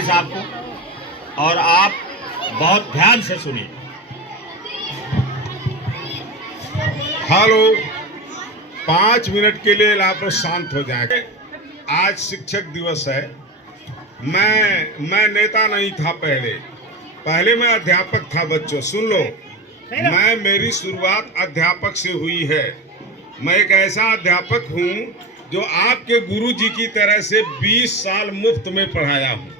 त्यागी साहब को, और आप बहुत ध्यान से सुनिए। हेलो, 5 मिनट के लिए आप लोग शांत हो जाएं। आज शिक्षक दिवस है। मैं नेता नहीं था, पहले मैं अध्यापक था। बच्चों सुन लो, मेरी शुरुआत अध्यापक से हुई है। मैं एक ऐसा अध्यापक हूँ जो आपके गुरुजी की तरह से 20 साल मुफ्त में पढ़ाया हूँ।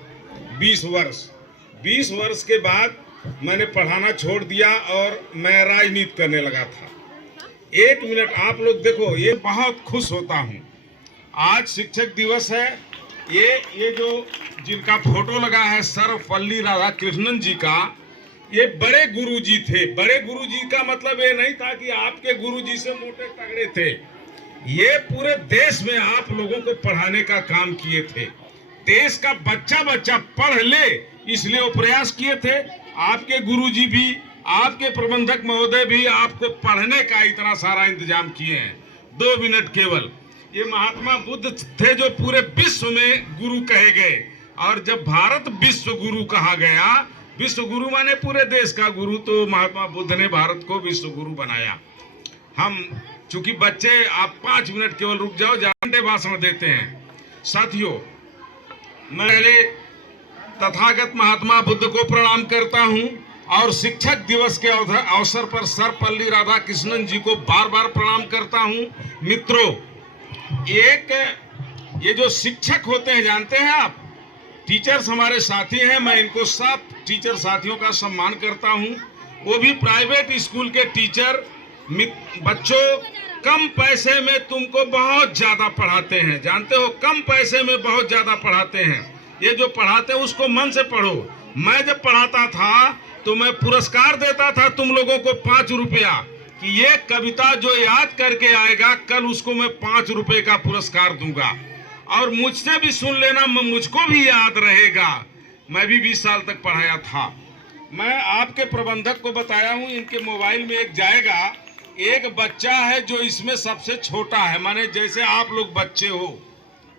20 वर्ष के बाद मैंने पढ़ाना छोड़ दिया और मैं राजनीति करने लगा था। 1 मिनट आप लोग देखो, ये बहुत खुश होता हूँ। आज शिक्षक दिवस है। ये जो जिनका फोटो लगा है सर्वपल्ली राधाकृष्णन जी का, ये बड़े गुरुजी थे। बड़े गुरुजी का मतलब ये नहीं था कि आपके गुरुजी से मोटे तगड़े थे। ये पूरे देश में आप लोगों को पढ़ाने का काम किए थे। देश का बच्चा पढ़ ले, इसलिए वो प्रयास किए थे। आपके गुरुजी भी, आपके प्रबंधक महोदय भी आपको पढ़ने का इतना सारा इंतजाम किए हैं। 2 मिनट केवल। ये महात्मा बुद्ध थे जो पूरे विश्व में गुरु कहे गए, और जब भारत विश्व गुरु कहा गया, विश्व गुरु माने पूरे देश का गुरु, तो महात्मा बुद्ध ने भारत को विश्व गुरु बनाया। हम चूंकि बच्चे, आप 5 मिनट केवल रुक जाओ, जानते भाषण देते हैं। साथियों, मैं पहले तथागत महात्मा बुद्ध को प्रणाम करता हूं, और शिक्षक दिवस के अवसर पर सर्वपल्ली राधाकृष्णन जी को बार बार प्रणाम करता हूं। मित्रों, ये जो शिक्षक होते हैं, जानते हैं आप, टीचर्स हमारे साथी हैं। मैं इनको सब टीचर साथियों का सम्मान करता हूं। वो भी प्राइवेट स्कूल के टीचर। बच्चों, कम पैसे में तुमको बहुत ज्यादा पढ़ाते हैं, जानते हो, कम पैसे में बहुत ज्यादा पढ़ाते हैं। ये जो पढ़ाते हैं उसको मन से पढ़ो। मैं जब पढ़ाता था तो मैं पुरस्कार देता था तुम लोगों को 5 रुपया, कि ये कविता जो याद करके आएगा कल उसको मैं 5 रुपए का पुरस्कार दूंगा। और मुझसे भी सुन लेना, मुझको भी याद रहेगा। मैं भी 20 साल तक पढ़ाया था। मैं आपके प्रबंधक को बताया हूं, इनके मोबाइल में एक जाएगा। एक बच्चा है जो इसमें सबसे छोटा है, माने जैसे आप लोग बच्चे हो।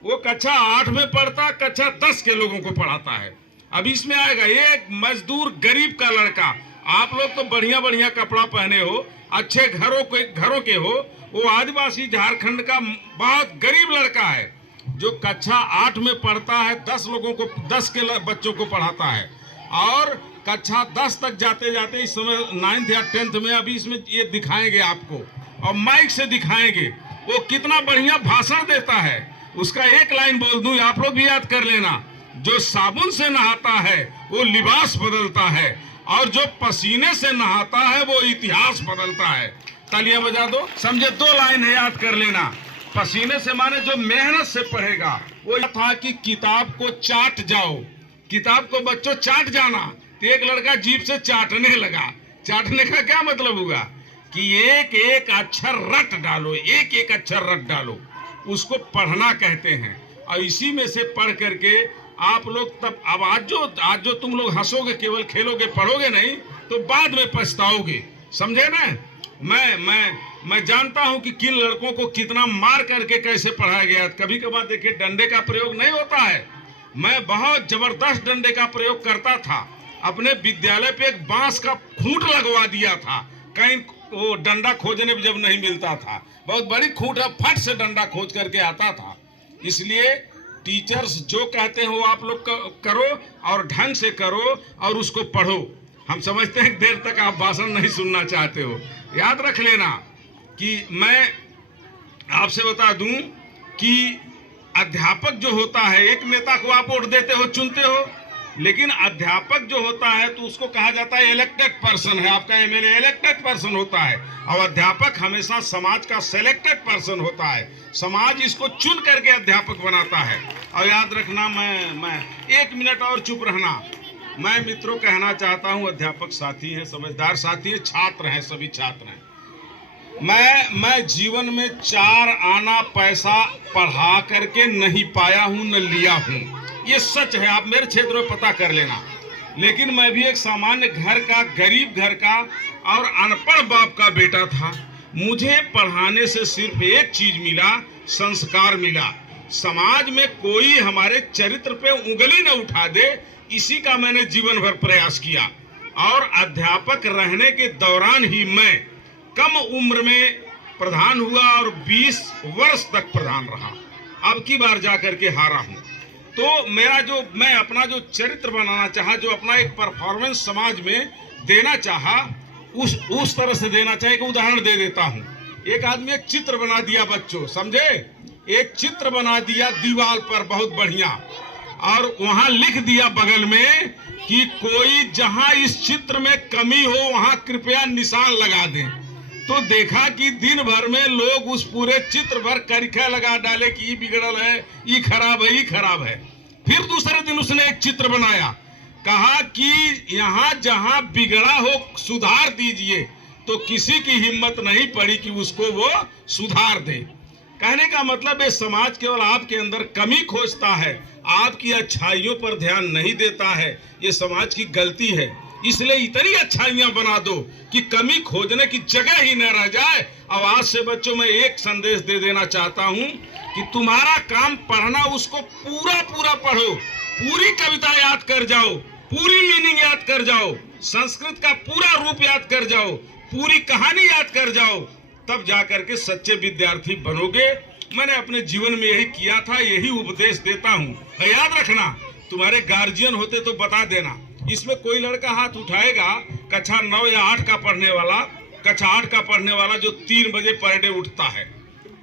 वो कक्षा 8 में पढ़ता, कक्षा 10 के लोगों को पढ़ाता है। अब इसमें आएगा एक मजदूर गरीब का लड़का। आप लोग तो बढ़िया बढ़िया कपड़ा पहने हो, अच्छे घरों के हो। वो आदिवासी झारखंड का बहुत गरीब लड़का है जो कक्षा 8 में पढ़ता है, 10 के बच्चों को पढ़ाता है। और कक्षा 10 तक जाते जाते इस समय 9th या 10th में, अभी इसमें ये दिखाएंगे आपको, और माइक से दिखाएंगे वो कितना बढ़िया भाषण देता है। उसका एक लाइन बोल दूं, आप लोग भी याद कर लेना। जो साबुन से नहाता है वो लिबास बदलता है, और जो पसीने से नहाता है वो इतिहास बदलता है। तालियां बजा दो। समझे? 2 लाइन है, याद कर लेना। पसीने से माने जो मेहनत से पढ़ेगा। वो था कि किताब को चाट जाओ, किताब को बच्चों चाट जाना। तो एक लड़का जीभ से चाटने लगा। चाटने का क्या मतलब होगा कि एक एक अक्षर रट डालो, एक एक अक्षर रट डालो, उसको पढ़ना कहते हैं। और इसी में से पढ़ करके आप लोग तब, अब आज जो तुम लोग हंसोगे, केवल खेलोगे, पढ़ोगे नहीं, तो बाद में पछताओगे। समझे ना? मैं जानता हूं कि किन लड़कों को कितना मार करके कैसे पढ़ाया गया। कभी कभार देखिए, डंडे का प्रयोग नहीं होता है। मैं बहुत जबरदस्त डंडे का प्रयोग करता था। अपने विद्यालय पे एक बांस का खूंट लगवा दिया था, कहीं वो डंडा खोजने में जब नहीं मिलता था। बहुत बड़ी खूंट है, फट से डंडा खोज करके आता था। इसलिए टीचर्स जो कहते हैं वो आप लोग करो, और ढंग से करो, और उसको पढ़ो। हम समझते हैं देर तक आप भाषण नहीं सुनना चाहते हो। याद रख लेना कि मैं आपसे बता दूं कि अध्यापक जो होता है, एक नेता को आप वोट देते हो, चुनते हो, लेकिन अध्यापक जो होता है तो उसको कहा जाता है इलेक्टेड पर्सन है। आपका एमएलए इलेक्टेड पर्सन होता है, और अध्यापक हमेशा समाज का सिलेक्टेड पर्सन होता है। समाज इसको चुन करके अध्यापक बनाता है। और याद रखना, मैं 1 मिनट और चुप रहना। मैं मित्रों कहना चाहता हूं, अध्यापक साथी हैं, समझदार साथी हैं, छात्र हैं, सभी छात्र हैं। मैं जीवन में 4 आना पैसा पढ़ा करके नहीं पाया हूं, न लिया हूं। ये सच है, आप मेरे क्षेत्र में पता कर लेना। लेकिन मैं भी एक सामान्य घर का, गरीब घर का और अनपढ़ बाप का बेटा था। मुझे पढ़ाने से सिर्फ एक चीज मिला, संस्कार मिला। समाज में कोई हमारे चरित्र पे उंगली न उठा दे, इसी का मैंने जीवन भर प्रयास किया। और अध्यापक रहने के दौरान ही मैं कम उम्र में प्रधान हुआ और 20 वर्ष तक प्रधान रहा। अब की बार जाकर के हारा हूं। तो मैं अपना जो चरित्र बनाना चाहा, जो अपना एक परफॉर्मेंस समाज में देना चाहा, उस तरह से देना चाहिए। एक उदाहरण दे देता हूं। एक आदमी एक चित्र बना दिया, बच्चों समझे, एक चित्र बना दिया दीवार पर बहुत बढ़िया, और वहां लिख दिया बगल में कि कोई जहां इस चित्र में कमी हो वहां कृपया निशान लगा दें। तो देखा कि दिन भर में लोग उस पूरे चित्र पर करिखा लगा डाले कि ये बिगड़ल है, ये खराब है, ये खराब है। फिर दूसरे दिन उसने एक चित्र बनाया, कहा कि यहाँ जहां बिगड़ा हो सुधार दीजिए। तो किसी की हिम्मत नहीं पड़ी कि उसको वो सुधार दे। कहने का मतलब है समाज केवल आपके अंदर कमी खोजता है, आपकी अच्छाइयों पर ध्यान नहीं देता है। ये समाज की गलती है। इसलिए इतनी अच्छाइयां बना दो कि कमी खोजने की जगह ही न रह जाए। अब आज से बच्चों में एक संदेश दे देना चाहता हूं कि तुम्हारा काम पढ़ना, उसको पूरा पूरा पढ़ो, पूरी कविता याद कर जाओ, पूरी मीनिंग याद कर जाओ, संस्कृत का पूरा रूप याद कर जाओ, पूरी कहानी याद कर जाओ, तब जाकर के सच्चे विद्यार्थी बनोगे। मैंने अपने जीवन में यही किया था, यही उपदेश देता हूँ। याद रखना, तुम्हारे गार्जियन होते तो बता देना। इसमें कोई लड़का हाथ उठाएगा कक्षा 9 या 8 का पढ़ने वाला, कक्षा 8 का पढ़ने वाला जो 3 बजे पर डे उठता है,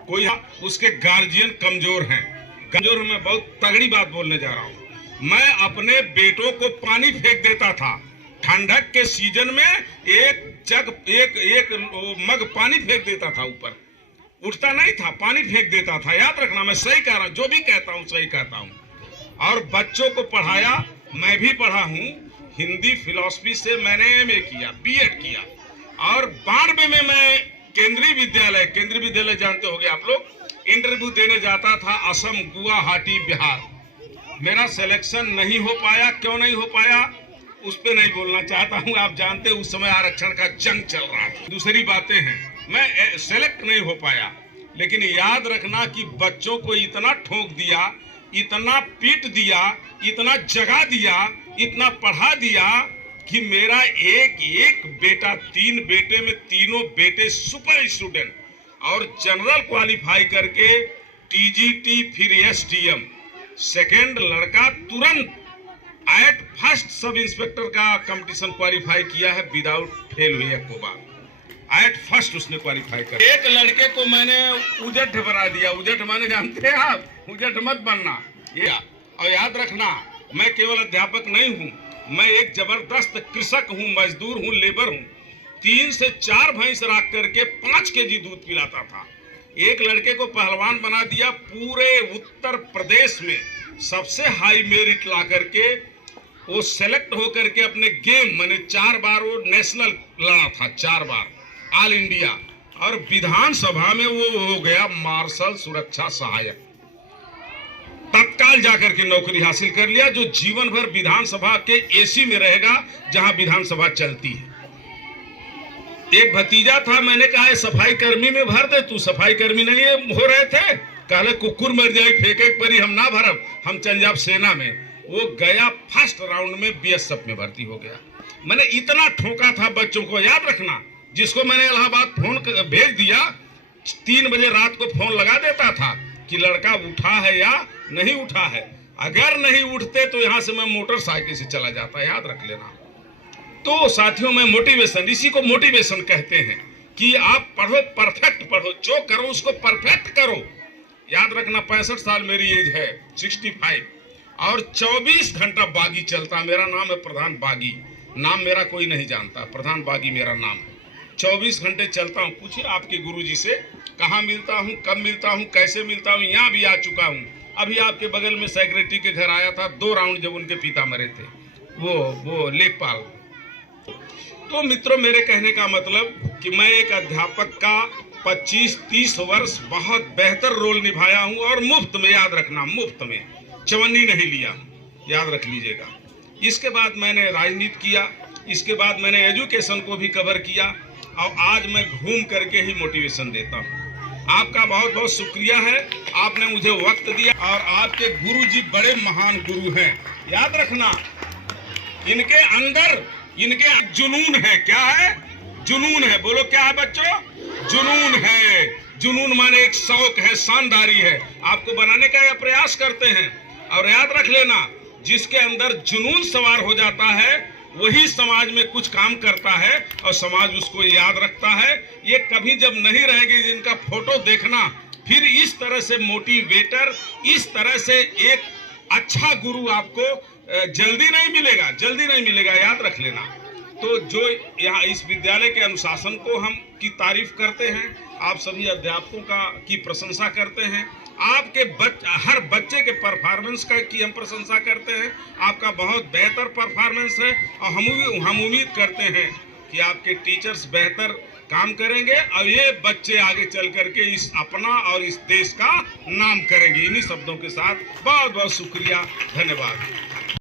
कोई उसके गार्जियन कमजोर हैं। कमजोर, मैं बहुत तगड़ी बात बोलने जा रहा हूँ। मैं अपने बेटों को पानी फेंक देता था। ठंडक के सीजन में एक मग पानी फेंक देता था ऊपर, उठता नहीं था, पानी फेंक देता था। याद रखना, मैं सही कह रहा हूँ, जो भी कहता हूँ सही कहता हूँ। और बच्चों को पढ़ाया, मैं भी पढ़ा हूँ। हिंदी फिलॉसफी से मैंने MA किया, BEd किया, और 92 में मैं केंद्रीय विद्यालय जानते होंगे आप लोग, इंटरव्यू देने जाता था असम, गुवाहाटी, बिहार। मेरा सिलेक्शन नहीं हो पाया। क्यों नहीं हो पाया उस पे नहीं बोलना चाहता हूँ। आप जानते उस समय आरक्षण का जंग चल रहा था, दूसरी बातें हैं, मैं सेलेक्ट नहीं हो पाया। लेकिन याद रखना कि बच्चों को इतना ठोक दिया, इतना पीट दिया, इतना जगा दिया, इतना पढ़ा दिया कि मेरा एक बेटा, 3 बेटे में तीनों बेटे सुपर स्टूडेंट, और जनरल क्वालिफाई करके TGT फिर STM, सेकेंड लड़का तुरंत एट फर्स्ट सब इंस्पेक्टर का कंपटीशन क्वालिफाई किया है, विदाउट फेल हुई है को बार, एट फर्स्ट उसने क्वालिफाई कर। एक लड़के को मैंने उजट बना दिया। उजट माने जानते हैं आप, उजट मत बनना। ये और याद रखना, मैं केवल अध्यापक नहीं हूँ, मैं एक जबरदस्त कृषक हूँ, मजदूर हूँ, लेबर हूँ। 3 से 4 भैंस रख करके 5 केजी दूध पिलाता था। एक लड़के को पहलवान बना दिया। पूरे उत्तर प्रदेश में सबसे हाई मेरिट ला करके वो सेलेक्ट होकर के अपने गेम, मैंने 4 बार वो नेशनल लड़ा था, 4 बार ऑल इंडिया, और विधानसभा में वो हो गया मार्शल सुरक्षा सहायक। तत्काल जाकर के नौकरी हासिल कर लिया, जो जीवन भर विधानसभा के AC में रहेगा जहां विधानसभा चलती है। एक भतीजा था, मैंने कहा सफाई कर्मी में भर दे, तू सफाई कर्मी नहीं है हो रहे थे, कहले कुकुर मर जाए फेंके परी, हम ना भरब, हम चल जाब सेना में। वो गया फर्स्ट राउंड में BSF में भर्ती हो गया। मैंने इतना ठोका था बच्चों को। याद रखना, जिसको मैंने इलाहाबाद फोन भेज दिया, 3 बजे रात को फोन लगा देता था कि लड़का उठा है या नहीं उठा है। अगर नहीं उठते तो यहाँ से मैं मोटरसाइकिल से चला जाता, याद रख लेना। तो साथियों में मोटिवेशन, इसी को मोटिवेशन कहते हैं कि आप पढ़ो, परफेक्ट पढ़ो, जो करो उसको परफेक्ट करो। याद रखना, 65 साल मेरी एज है, 65, और 24 घंटा बागी चलता। मेरा नाम है प्रधान बागी, नाम मेरा कोई नहीं जानता, प्रधान बागी मेरा नाम है। 24 घंटे चलता हूँ। पूछिए आपके गुरुजी से कहाँ मिलता हूँ, कब मिलता हूँ, कैसे मिलता हूँ। यहाँ भी आ चुका हूँ, अभी आपके बगल में सेक्रेटरी के घर आया था 2 राउंड, जब उनके पिता मरे थे, वो लेखपाल। तो मित्रों, मेरे कहने का मतलब कि मैं एक अध्यापक का 25-30 वर्ष बहुत बेहतर रोल निभाया हूँ, और मुफ्त में, याद रखना, मुफ्त में, चवन्नी नहीं लिया, याद रख लीजिएगा। इसके बाद मैंने राजनीति किया, इसके बाद मैंने एजुकेशन को भी कवर किया, और आज मैं घूम करके ही मोटिवेशन देता हूँ। आपका बहुत बहुत शुक्रिया है, आपने मुझे वक्त दिया। और आपके गुरुजी बड़े महान गुरु हैं, याद रखना। इनके अंदर इनके जुनून है। क्या है? जुनून है। बोलो क्या है बच्चों? जुनून है। जुनून माने एक शौक है, शानदारी है, आपको बनाने का यह प्रयास करते हैं। और याद रख लेना, जिसके अंदर जुनून सवार हो जाता है वही समाज में कुछ काम करता है और समाज उसको याद रखता है। ये कभी जब नहीं रहेगी, जिनका फोटो देखना, फिर इस तरह से मोटिवेटर, इस तरह से एक अच्छा गुरु आपको जल्दी नहीं मिलेगा, जल्दी नहीं मिलेगा, याद रख लेना। तो जो यहाँ इस विद्यालय के अनुशासन को हम की तारीफ करते हैं, आप सभी अध्यापकों की प्रशंसा करते हैं, आपके हर बच्चे के परफॉर्मेंस की हम प्रशंसा करते हैं। आपका बहुत बेहतर परफॉर्मेंस है और हम उम्मीद करते हैं कि आपके टीचर्स बेहतर काम करेंगे और ये बच्चे आगे चल करके इस अपना और इस देश का नाम करेंगे। इन्हीं शब्दों के साथ बहुत बहुत शुक्रिया, धन्यवाद।